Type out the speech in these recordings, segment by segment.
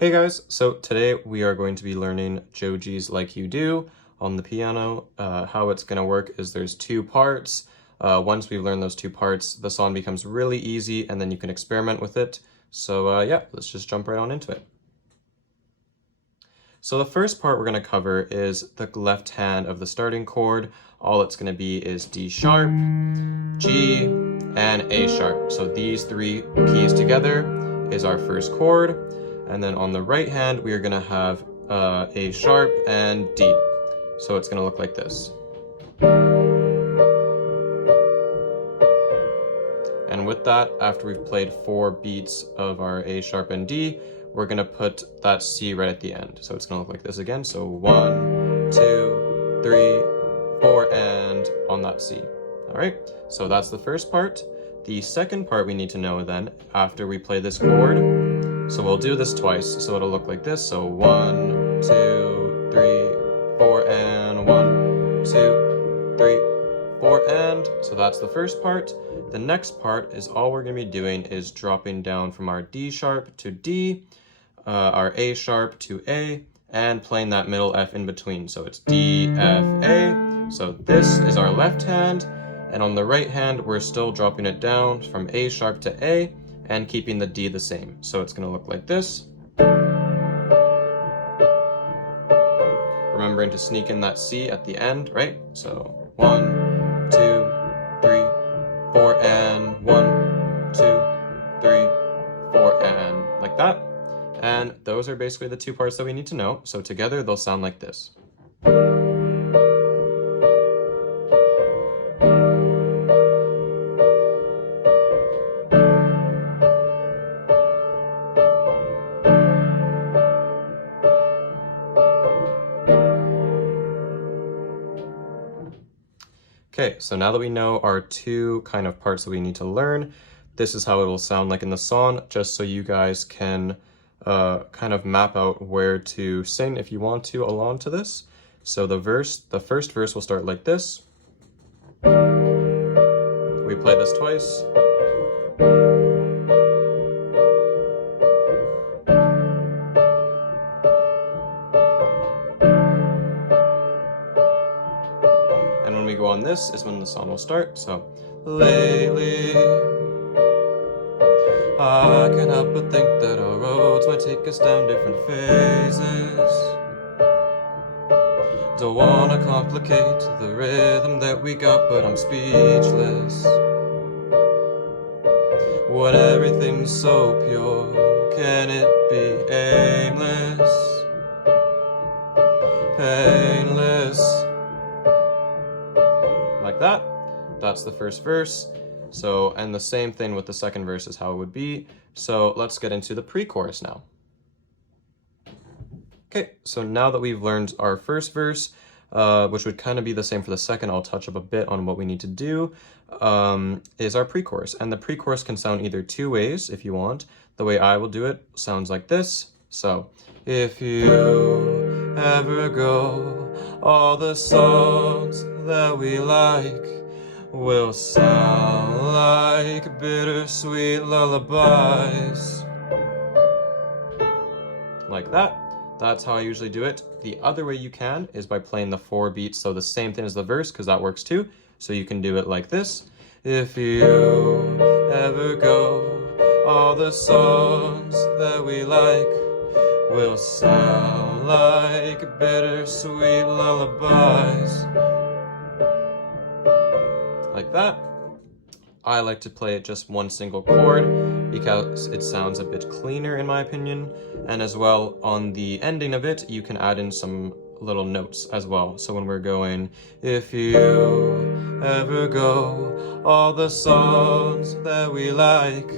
Hey guys, so today we are going to be learning Joji's Like You Do on the piano. How it's going to work is there's two parts. Once we've learned those two parts, the song becomes really easy and then you can experiment with it. So yeah, let's just jump right on into it. So the first part we're going to cover is the left hand of the starting chord. All it's going to be is D sharp, G, and A sharp. So these three keys together is our first chord. And then on the right hand, we are going to have A sharp and D. So it's going to look like this. And with that, after we've played 4 beats of our A sharp and D, we're going to put that C right at the end. So it's going to look like this again. So 1, 2, 3, 4, and on that C. All right, so that's the first part. The second part we need to know then, after we play this chord, so we'll do this twice, so it'll look like this. So 1, 2, 3, 4, and 1, 2, 3, 4, and. So that's the first part. The next part is all we're going to be doing is dropping down from our D sharp to D, our A sharp to A, and playing that middle F in between. So it's D, F, A. So this is our left hand, and on the right hand, we're still dropping it down from A sharp to A, and keeping the D the same. So it's going to look like this. Remembering to sneak in that C at the end, right? So 1, 2, 3, 4, and 1, 2, 3, 4, and like that. And those are basically the two parts that we need to know. So together they'll sound like this. Okay, so now that we know our two kind of parts that we need to learn, this is how it will sound like in the song, just so you guys can kind of map out where to sing if you want to along to this. So the first verse will start like this. We play this twice. And when we go on this is when the song will start. So, lately, I can't help but think that our roads might take us down different phases. Don't wanna complicate the rhythm that we got, but I'm speechless. When everything's so pure, can it be aimless? Painless. Like that. That's the first verse. So, and the same thing with the second verse is how it would be. So let's get into the pre-chorus now. Okay, so now that we've learned our first verse, which would kind of be the same for the second, I'll touch up a bit on what we need to do, is our pre-chorus. And the pre-chorus can sound either two ways if you want. The way I will do it sounds like this. So, if you ever go, all the songs that we like will sound like bittersweet lullabies. Like that. That's how I usually do it. The other way you can is by playing the 4 beats, so the same thing as the verse, because that works too. So you can do it like this. If you ever go, all the songs that we like will sound like bittersweet lullabies. Like that. I like to play it just one single chord because it sounds a bit cleaner in my opinion. And as well, on the ending of it, you can add in some little notes as well. So when we're going, if you ever go, all the songs that we like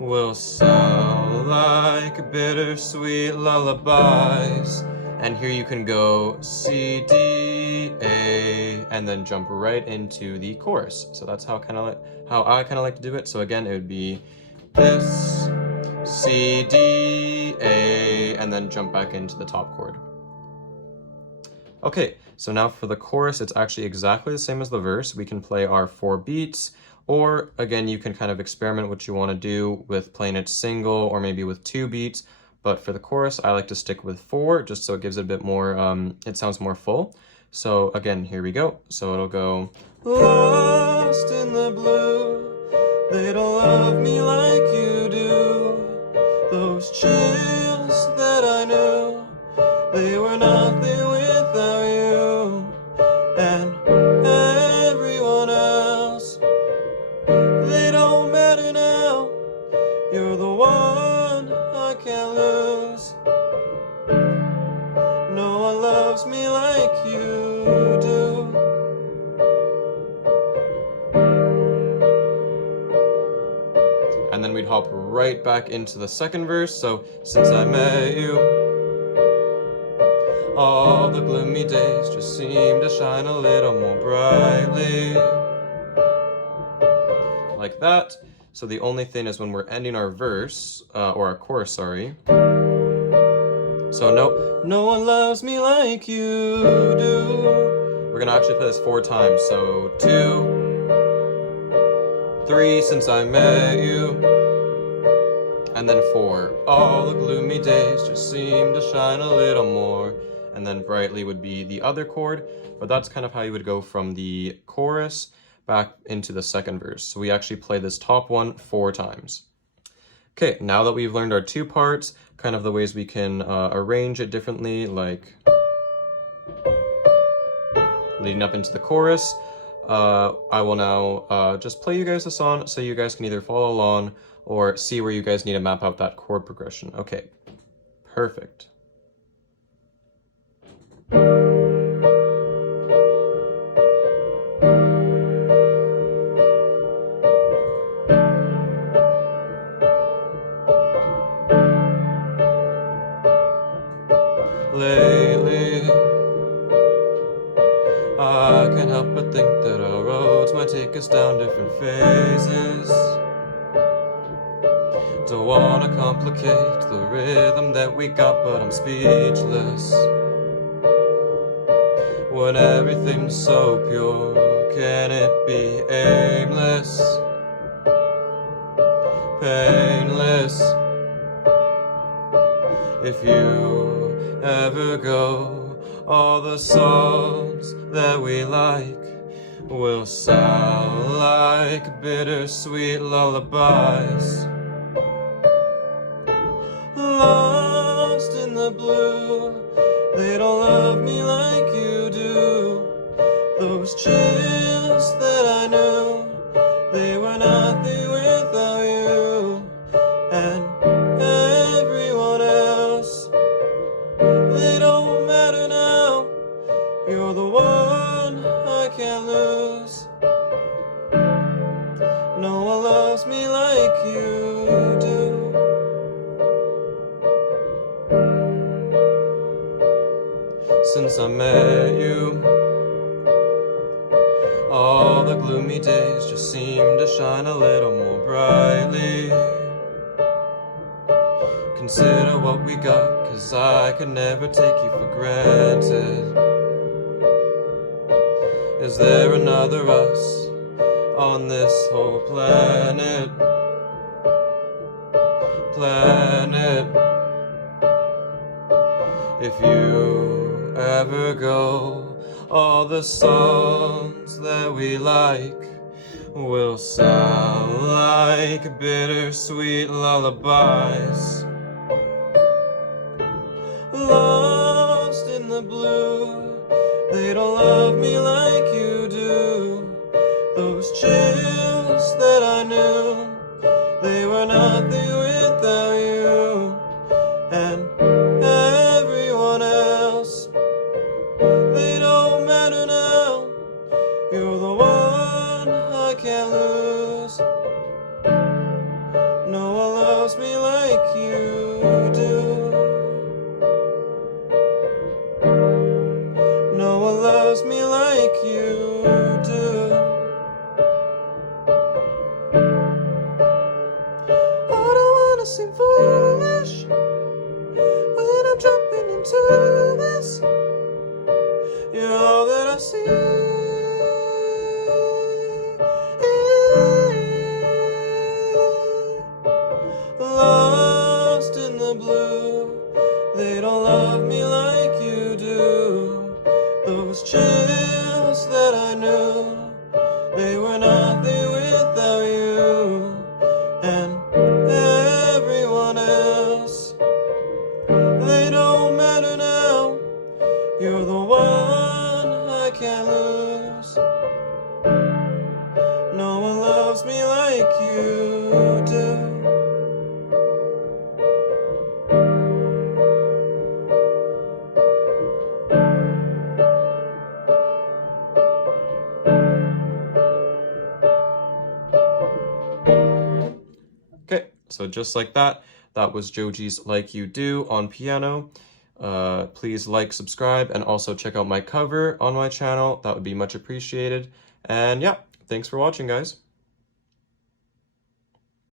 will sound like bittersweet lullabies. And here you can go C, D, A, and then jump right into the chorus. So that's how I kind of like to do it. So again, it would be this, C, D, A, and then jump back into the top chord. Okay, so now for the chorus, it's actually exactly the same as the verse. We can play our 4 beats, or again, you can kind of experiment what you want to do with playing it single or maybe with 2 beats. but for the chorus, I like to stick with 4, just so it gives it a bit more, it sounds more full. So again, here we go. So it'll go, lost in the blue, they don't love me like you do. Those chills that I knew, they were nothing without you. And everyone else, they don't matter now. You're the one I can't lose. No one loves me like you do. And then we'd hop right back into the second verse. So, since I met you, all the gloomy days just seem to shine a little more brightly. Like that. So the only thing is when we're ending our verse, or our chorus, sorry. So no one loves me like you do. We're gonna actually play this 4 times. So 2, 3, since I met you, and then 4. All the gloomy days just seem to shine a little more. And then brightly would be the other chord, but that's kind of how you would go from the chorus back into the second verse. So we actually play this top one 4 times. Okay, now that we've learned our 2 parts, kind of the ways we can arrange it differently, like leading up into the chorus, I will now just play you guys a song so you guys can either follow along or see where you guys need to map out that chord progression. Okay, perfect. Lately, I can't help but think that our roads might take us down different phases. Don't wanna complicate the rhythm that we got, but I'm speechless. When everything's so pure, can it be aimless? Painless. If you ever go, all the songs that we like will sound like bittersweet lullabies. Lost in the blue, they don't love me like you do. Those chills that I knew, they were nothing without you. And everyone else, they don't matter now. You're the one I can't lose. No one loves me like you do. Since I met you, all the gloomy days just seem to shine a little more brightly. Consider what we got, 'cause I could never take you for granted. Is there another us on this whole planet? If you ever go, all the songs that we like will sound like bittersweet lullabies. Lost in the blue, they don't love me like you do. Those chills that I knew, they were nothing without you. And everyone else, they don't matter now. You're the one I can't lose. No one loves me like you do. No one loves me like you They don't love me like you do. Those chills that I knew, they were nothing without you. And everyone else, they don't matter now. You're the one I can't lose. No one loves me like you do. Okay, so just like that, that was Joji's Like You Do on piano. Please like, subscribe, and also check out my cover on my channel. That would be much appreciated. And yeah, thanks for watching, guys.